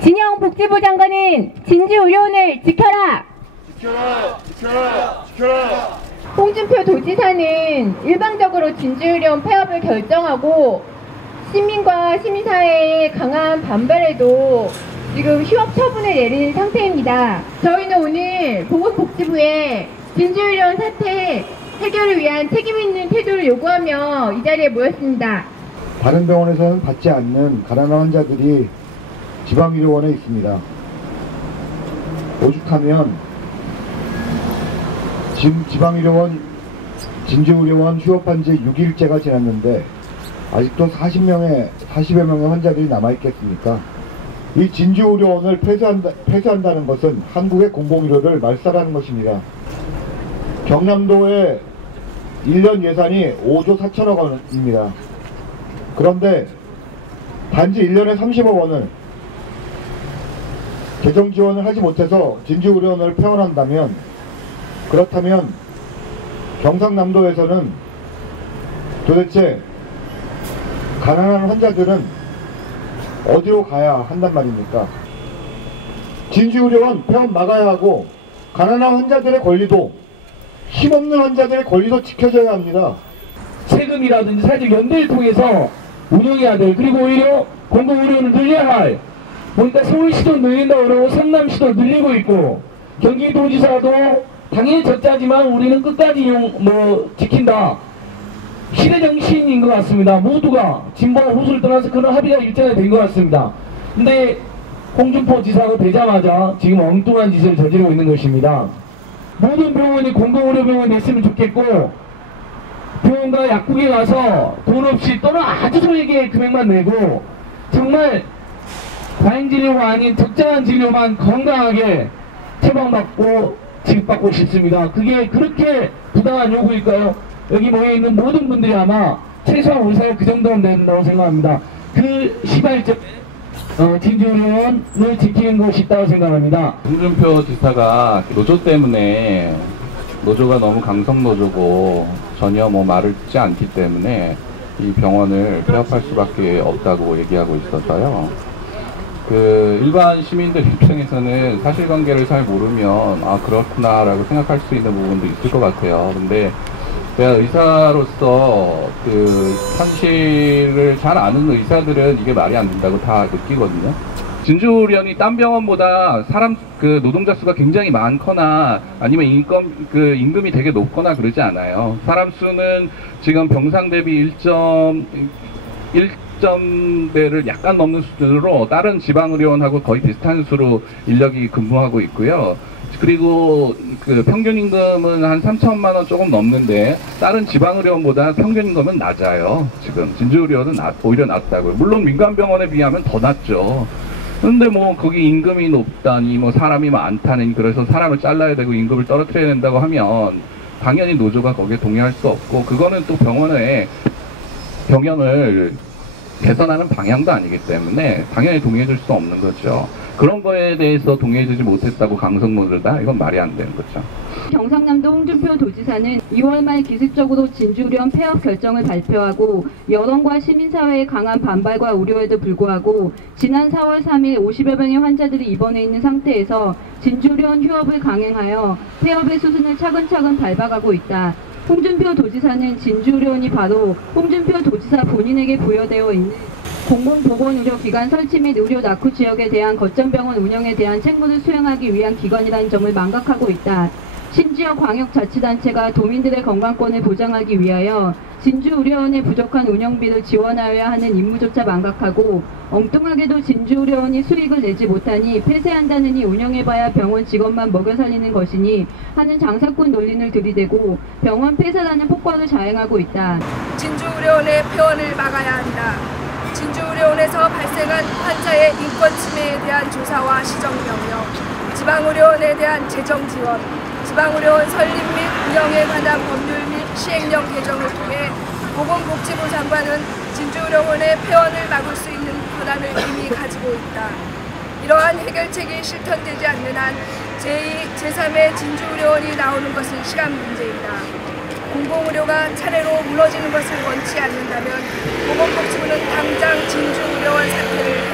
진영 복지부 장관은 진주 의료원을 지켜라. 지켜라! 지켜라! 지켜라! 홍준표 도지사는 일방적으로 진주 의료원 폐업을 결정하고 시민과 시민사회의 강한 반발에도 지금 휴업 처분을 내린 상태입니다. 저희는 오늘 보건복지부에 진주 의료원 사태 해결을 위한 책임 있는 태도를 요구하며 이 자리에 모였습니다. 다른 병원에서는 받지 않는 가난한 환자들이 지방의료원에 있습니다. 오죽하면 지금 지방의료원, 진주의료원 휴업한 지 6일째가 지났는데 아직도 40명의, 40여 명의 환자들이 남아있겠습니까? 이 진주의료원을 폐쇄한다, 폐쇄한다는 것은 한국의 공공의료를 말살하는 것입니다. 경남도의 1년 예산이 5조 4천억 원입니다. 그런데 단지 1년에 30억 원을 재정 지원을 하지 못해서 진주의료원을 폐원한다면 그렇다면 경상남도에서는 도대체 가난한 환자들은 어디로 가야 한단 말입니까? 진주의료원 폐원 막아야 하고 가난한 환자들의 권리도 힘없는 환자들의 권리도 지켜져야 합니다. 세금이라든지 사회적 연대를 통해서 운영해야 될 그리고 오히려 공공의료를 늘려야 할 보니까 서울시도 늘린다고 그러고 성남시도 늘리고 있고 경기도지사도 당연히 적자지만 우리는 끝까지 용, 뭐 지킨다. 시대 정신인 것 같습니다. 모두가 진보와 보수를 떠나서 그런 합의가 일정이 된 것 같습니다. 근데 홍준표 지사가 되자마자 지금 엉뚱한 짓을 저지르고 있는 것입니다. 모든 병원이 공공의료병원이 됐으면 좋겠고 병원과 약국에 가서 돈 없이 또는 아주 소액의 금액만 내고 정말 과잉 진료가 아닌 적정한 진료만 건강하게 처방받고 지급받고 싶습니다. 그게 그렇게 부당한 요구일까요? 여기 모여있는 모든 분들이 아마 최소한 사회 그 정도는 된다고 생각합니다. 그 시발점 어, 진주의원을 지키는 것이 있다고 생각합니다. 홍준표 지사가 노조 때문에 노조가 너무 강성 노조고 전혀 뭐 말을 듣지 않기 때문에 이 병원을 폐업할 수밖에 없다고 얘기하고 있어서요. 그 일반 시민들 입장에서는 사실관계를 잘 모르면 아 그렇구나라고 생각할 수 있는 부분도 있을 것 같아요. 근데 제가 의사로서 그 현실을 잘 아는 의사들은 이게 말이 안 된다고 다 느끼거든요. 진주련이 딴 병원보다 사람 그 노동자 수가 굉장히 많거나 아니면 인건 그 임금이 되게 높거나 그러지 않아요. 사람 수는 지금 병상 대비 1.1 10점대를 약간 넘는 수준으로 다른 지방의료원하고 거의 비슷한 수로 인력이 근무하고 있고요. 그리고 그 평균 임금은 한 3천만 원 조금 넘는데 다른 지방의료원보다 평균 임금은 낮아요. 지금 진주의료원은 낮, 오히려 낮다고요. 물론 민간병원에 비하면 더 낮죠. 근데 뭐 거기 임금이 높다니 뭐 사람이 많다니 그래서 사람을 잘라야 되고 임금을 떨어뜨려야 된다고 하면 당연히 노조가 거기에 동의할 수 없고 그거는 또 병원에 경영을 개선하는 방향도 아니기 때문에 당연히 동의해 줄 수 없는 거죠. 그런 거에 대해서 동의해 주지 못했다고 강성노조다 이건 말이 안 되는 거죠. 경상남도 홍준표 도지사는 2월 말 기습적으로 진주련 폐업 결정을 발표하고 여론과 시민사회의 강한 반발과 우려에도 불구하고 지난 4월 3일 50여 명의 환자들이 입원해 있는 상태에서 진주련 휴업을 강행하여 폐업의 수순을 차근차근 밟아가고 있다. 홍준표 도지사는 진주의료원이 바로 홍준표 도지사 본인에게 부여되어 있는 공공보건의료기관 설치 및 의료 낙후 지역에 대한 거점병원 운영에 대한 책무를 수행하기 위한 기관이라는 점을 망각하고 있다. 심지어 광역자치단체가 도민들의 건강권을 보장하기 위하여 진주의료원의 부족한 운영비를 지원하여야 하는 임무조차 망각하고 엉뚱하게도 진주의료원이 수익을 내지 못하니 폐쇄한다느니 운영해봐야 병원 직원만 먹여 살리는 것이니 하는 장사꾼 논리를 들이대고 병원 폐쇄라는 폭발을 자행하고 있다. 진주의료원의 폐원을 막아야 한다. 진주의료원에서 발생한 환자의 인권 침해에 대한 조사와 시정 명령, 지방의료원에 대한 재정 지원, 지방의료원 설립 및 운영에 관한 법률 및 시행령 개정을 통해 보건복지부 장관은 진주의료원의 폐원을 막을 수 있는 권한을 이미 가지고 있다. 이러한 해결책이 실현되지 않는 한 제2, 제3의 진주의료원이 나오는 것은 시간 문제이다. 공공의료가 차례로 무너지는 것을 원치 않는다면 보건복지부는 당장 진주의료원 사태를